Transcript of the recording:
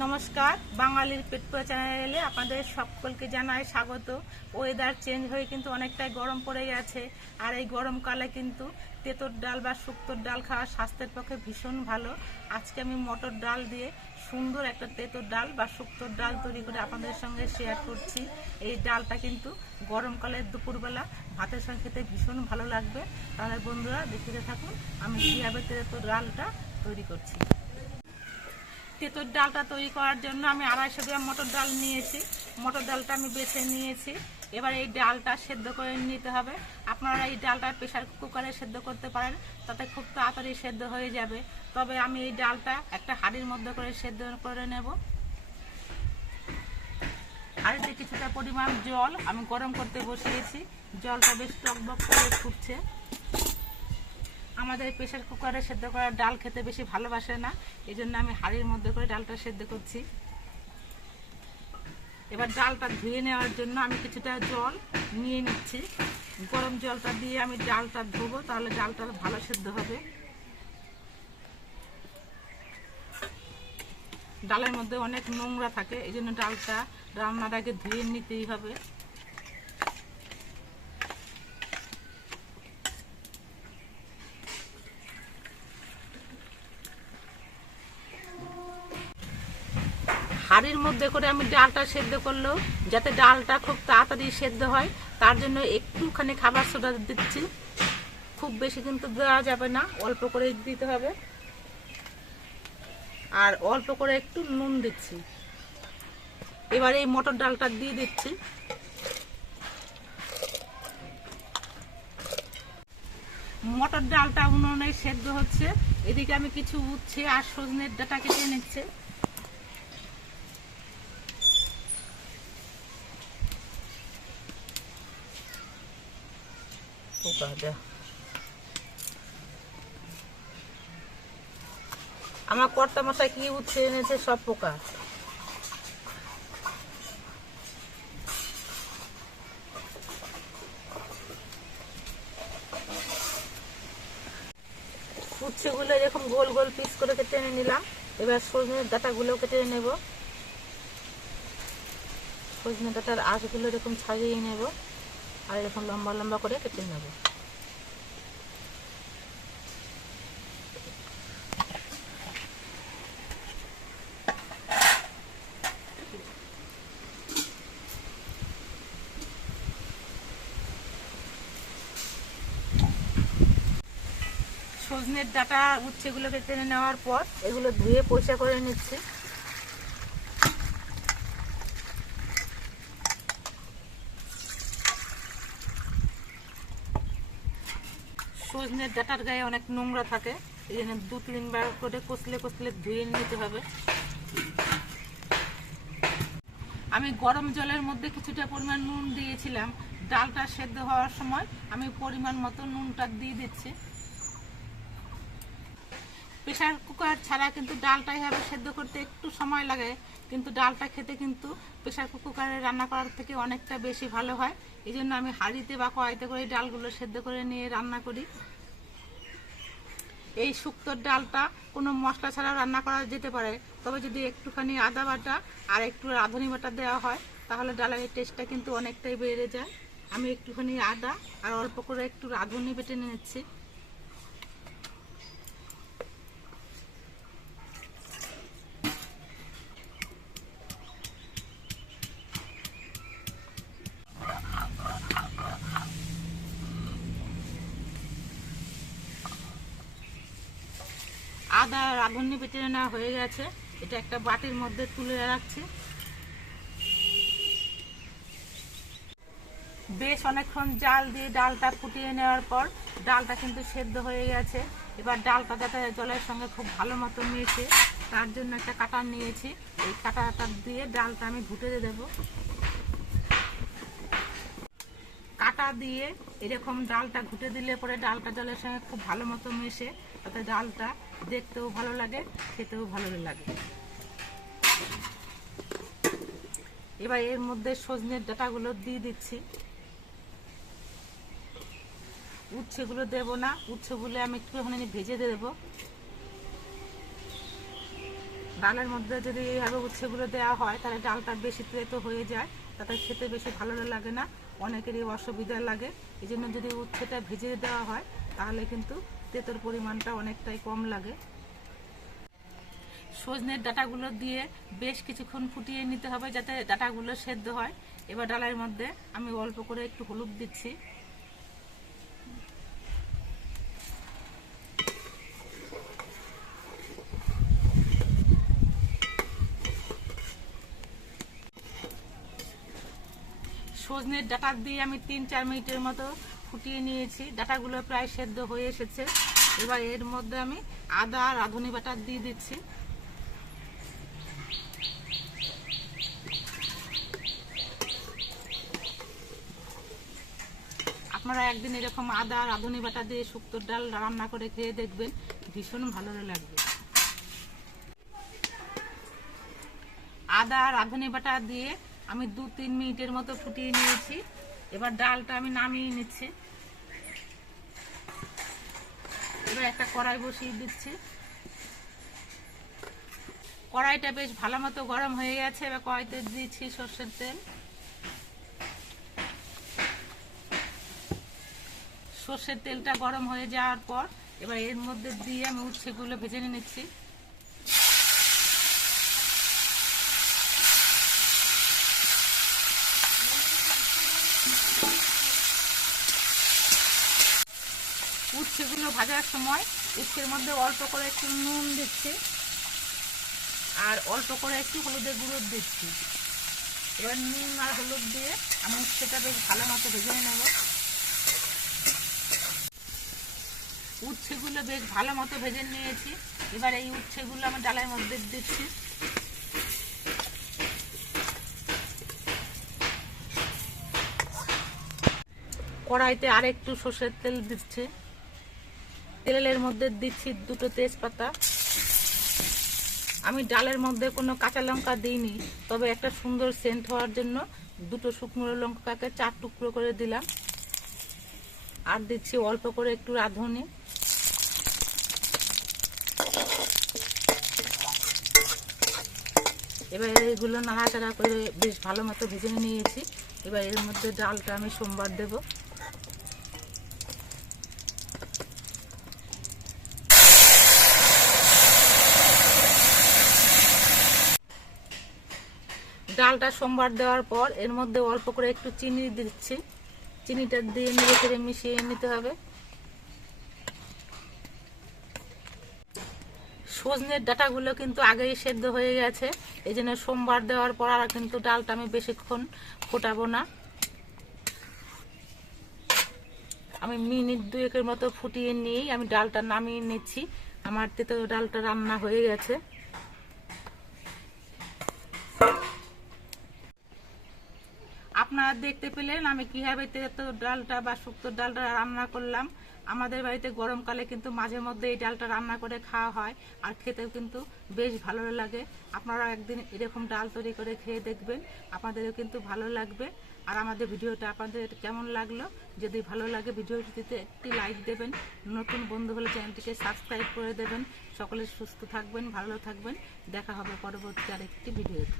নমস্কার, বাঙালির পেটপুয়া চ্যানেলে আপনাদের সকলকে জানাই স্বাগত। ওয়েদার চেঞ্জ হয়ে কিন্তু অনেকটাই গরম পড়ে গেছে, আর এই গরমকালে কিন্তু তেঁতর ডাল বা শুক্তোর ডাল খাওয়া স্বাস্থ্যের পক্ষে ভীষণ ভালো। আজকে আমি মটর ডাল দিয়ে সুন্দর একটা তেঁতর ডাল বা শুক্তোর ডাল তৈরি করে আপনাদের সঙ্গে শেয়ার করছি। এই ডালটা কিন্তু গরমকালে দুপুরবেলা ভাতের সঙ্গে খেতে ভীষণ ভালো লাগবে। তাহলে বন্ধুরা দেখতে থাকুন, আমি কীভাবে তেঁতর ডালটা তৈরি করছি। তেঁতোর ডালটা তৈরি করার জন্য আমি আড়াইশো গ্রাম মটর ডাল নিয়েছি। মটর ডালটা আমি বেছে নিয়েছি। এবার এই ডালটা সেদ্ধ করে নিতে হবে। আপনারা এই ডালটা প্রেশার কুকারে সেদ্ধ করতে পারেন, তাতে খুব তাড়াতাড়ি সেদ্ধ হয়ে যাবে। তবে আমি এই ডালটা একটা হাঁড়ির মধ্যে করে সেদ্ধ করে নেব। হাড়িতে কিছুটা পরিমাণ জল আমি গরম করতে বসিয়েছি। জলটা বেশ টকবক করে ফুটছে। আমাদের প্রেশার কুকারে সেদ্ধ করা ডাল খেতে বেশি ভালোবাসে না, এই জন্য আমি হাঁড়ির মধ্যে করে ডালটা সেদ্ধ করছি। এবার ডালটা ধুয়ে নেওয়ার জন্য আমি কিছুটা জল নিয়ে নিচ্ছি। গরম জলটা দিয়ে আমি ডালটা ধোবো, তাহলে ডালটা ভালো সেদ্ধ হবে। ডালের মধ্যে অনেক নোংরা থাকে, এই জন্য ডালটা রান্নার আগে ধুয়ে নিতেই হবে। হাঁড়ির মধ্যে করে আমি ডালটা সেদ্ধ করলেও যাতে ডালটা খুব তাড়াতাড়ি সেদ্ধ হয়। তার জন্য একটুখানি খাবার সোডা দিচ্ছি। খুব বেশি কিন্তু দেওয়া যাবে না, অল্প করে দিতে হবে। আর অল্প করে একটু নুন দিচ্ছি। এবার এই মটর ডালটা দিয়ে দিচ্ছি। মটর ডালটা উনুনে সেদ্ধ হচ্ছে। এদিকে আমি কিছু উচ্ছে আর সজনের ডাটা কেটে নিচ্ছে। দেয়া আমার কর্তা মশাই কি উচ্ছে এনেছে সব পোকা? উচ্ছেগুলো এরকম গোল গোল পিস করে কেটে এনে নিলাম। এবার সজনের ডাটাগুলো কেটে নেব। সজনে ডাটার আঁশগুলো এরকম ছাড়িয়ে নেব। আর এরকম লম্বা লম্বা করে কেটে নেব। সজনের ডাটা উচ্ছেগুলো কেটে নেওয়ার পর এগুলো ধুয়ে পয়সা করে নিচ্ছি। সজনের ডাটার গায়ে অনেক নোংরা থাকে। জন্য দু, তিনবার করে কষলে কষলে ধুয়ে নিতে হবে। আমি গরম জলের মধ্যে কিছুটা পরিমাণ নুন দিয়েছিলাম। ডালটা সেদ্ধ হওয়ার সময় আমি পরিমাণ মতো নুনটা দিয়ে দিচ্ছি। প্রেশার কুকার ছাড়া কিন্তু ডালটা এভাবে সেদ্ধ করতে একটু সময় লাগে, কিন্তু ডালটা খেতে কিন্তু প্রেশার কুকারে রান্না করার থেকে অনেকটা বেশি ভালো হয়। এই জন্য আমি হাঁড়িতে বা কড়াইতে করে ডালগুলো সেদ্ধ করে নিয়ে রান্না করি। এই শুক্তোর ডালটা কোনো মশলা ছাড়া রান্না করা যেতে পারে, তবে যদি একটুখানি আদা বাটা আর একটু রাঁধুনি বাটা দেওয়া হয়, তাহলে ডালের টেস্টটা কিন্তু অনেকটাই বেড়ে যায়। আমি একটুখানি আদা আর অল্প করে একটু রাঁধুনি বেটে নিচ্ছি আদা রাঁধুনি বেটে নেওয়া হয়ে গেছে। এটা একটা বাটির মধ্যে তুলে রাখছি। বেশ অনেকক্ষণ জাল দিয়ে ডালটা ফুটিয়ে নেওয়ার পর ডালটা কিন্তু সেদ্ধ হয়ে গেছে। এবার ডালটা যাতে জলের সঙ্গে খুব ভালো মতো মিশে, তার জন্য একটা কাটার নিয়েছি। এই কাটাটা দিয়ে ডালটা আমি ঘুটে দিয়ে দেবো। কাটা দিয়ে এরকম ডালটা ঘুটে দিলে পরে ডালটা জলের সঙ্গে খুব ভালো মতো মেশে, তাতে ডালটা দেখতেও ভালো লাগে, খেতেও ভালো লাগে। এবার এর মধ্যে সজনের ডাটাগুলো দিয়ে দিচ্ছি। উচ্ছেগুলো দেব না, উচ্ছেগুলো আমি একটুখানি ভেজে দেবো। ডালের মধ্যে যদি এইভাবে উচ্ছেগুলো দেওয়া হয়, তাহলে ডালটা বেশি তেতো হয়ে যায়, তাতে খেতে বেশি ভালো লাগে না। অনেকেরই অসুবিধা লাগে। এই জন্য যদি উচ্ছেটা ভেজে দেওয়া হয়, তাহলে কিন্তু তেতোর পরিমাণটা অনেকটাই কম লাগে। সজনের ডাটাগুলো দিয়ে বেশ কিছুক্ষণ ফুটিয়ে নিতে হবে যাতে ডাটাগুলো সেদ্ধ হয়। এবার ডালের মধ্যে আমি অল্প করে একটু হলুদ দিচ্ছি। সজনের ডাটা দিয়ে আমি তিন, চার মিনিটের মতো ফুটিয়ে নিয়েছি। ডাটাগুলো প্রায় সেদ্ধ হয়ে এসেছে। এবার এর মধ্যে আমি আদা আর রাঁধুনি বাটা দিয়ে দিচ্ছি। আপনারা একদিন এরকম আদা আর রাঁধুনি বাটা দিয়ে শুক্তোর ডাল রান্না করে খেয়ে দেখবেন। ভীষণ ভালো লাগবে। আদা আর রাঁধুনি বাটা দিয়ে আমি দু তিন মিনিটের মতো ফুটিয়ে নিয়েছি। এবার ডালটা আমি নামিয়ে নিচ্ছি। এবার একটা কড়াই বসিয়ে দিচ্ছি। কড়াইটা বেশ ভালো মতো গরম হয়ে গেছে। এবার কড়াইতে দিচ্ছি সর্ষের তেল। সর্ষের তেলটা গরম হয়ে যাওয়ার পর এবার এর মধ্যে দিয়ে আমি উচ্ছেগুলো ভেজে নিচ্ছি। উচ্ছেগুলো ভাজার সময় উচ্ছের মধ্যে অল্প করে একটু নুন দিচ্ছি। আর অল্প করে একটু হলুদের গুঁড়ো দিচ্ছি। এবার নুন আর হলুদ দিয়ে আমি উচ্ছেটা বেশ ভালো মতো ভেজে নেব। উচ্ছেগুলো বেশ ভালো মতো ভেজে নিয়েছি। এবার এই উচ্ছেগুলো আমি ডালের মধ্যে দিচ্ছি। কড়াইতে আর একটু সর্ষের তেল দিচ্ছি। তেলের মধ্যে দিচ্ছি দুটো তেজপাতা। আমি ডালের মধ্যে কোনো কাঁচা লঙ্কা দিইনি, তবে একটা সুন্দর সেন্ট হওয়ার জন্য দুটো শুকনো লঙ্কাকে চার টুকরো করে দিলাম। আর দিচ্ছি অল্প করে একটু রাঁধুনি। এবার এগুলো নাড়াচাড়া করে বেশ ভালো মতো ভেজে নিয়েছি। এবার এর মধ্যে ডালটা আমি সোমবার দেবো। ডালটা সোমবার দেওয়ার পর এর মধ্যে অল্প করে একটু চিনি দিচ্ছি। চিনিটা দিয়ে নেড়ে করে মিশিয়ে নিতে হবে। সজনের ডাটাগুলো কিন্তু আগেই সেদ্ধ হয়ে গেছে। এই জন্য সোমবার দেওয়ার পর আর কিন্তু ডালটা আমি বেশিক্ষণ ফোটাবো না। আমি মিনিট দুয়েকের মতো ফুটিয়ে নিয়েই আমি ডালটা নামিয়ে নিচ্ছি। আমার তেতো ডালটা রান্না হয়ে গেছে। আপনারা দেখতে পেলেন আমি কীভাবে তেতো ডালটা বা শুক্তোর ডালটা রান্না করলাম। আমাদের বাড়িতে গরমকালে কিন্তু মাঝে মধ্যে এই ডালটা রান্না করে খাওয়া হয় আর খেতেও কিন্তু বেশ ভালো লাগে। আপনারা একদিন এরকম ডাল তৈরি করে খেয়ে দেখবেন, আপনাদেরও কিন্তু ভালো লাগবে। আর আমাদের ভিডিওটা আপনাদের কেমন লাগল? যদি ভালো লাগে ভিডিওটিতে একটি লাইক দেবেন, নতুন বন্ধু হলে চ্যানেলটিকে সাবস্ক্রাইব করে দেবেন। সকলে সুস্থ থাকবেন, ভালো থাকবেন। দেখা হবে পরবর্তী আরেকটি ভিডিওতে।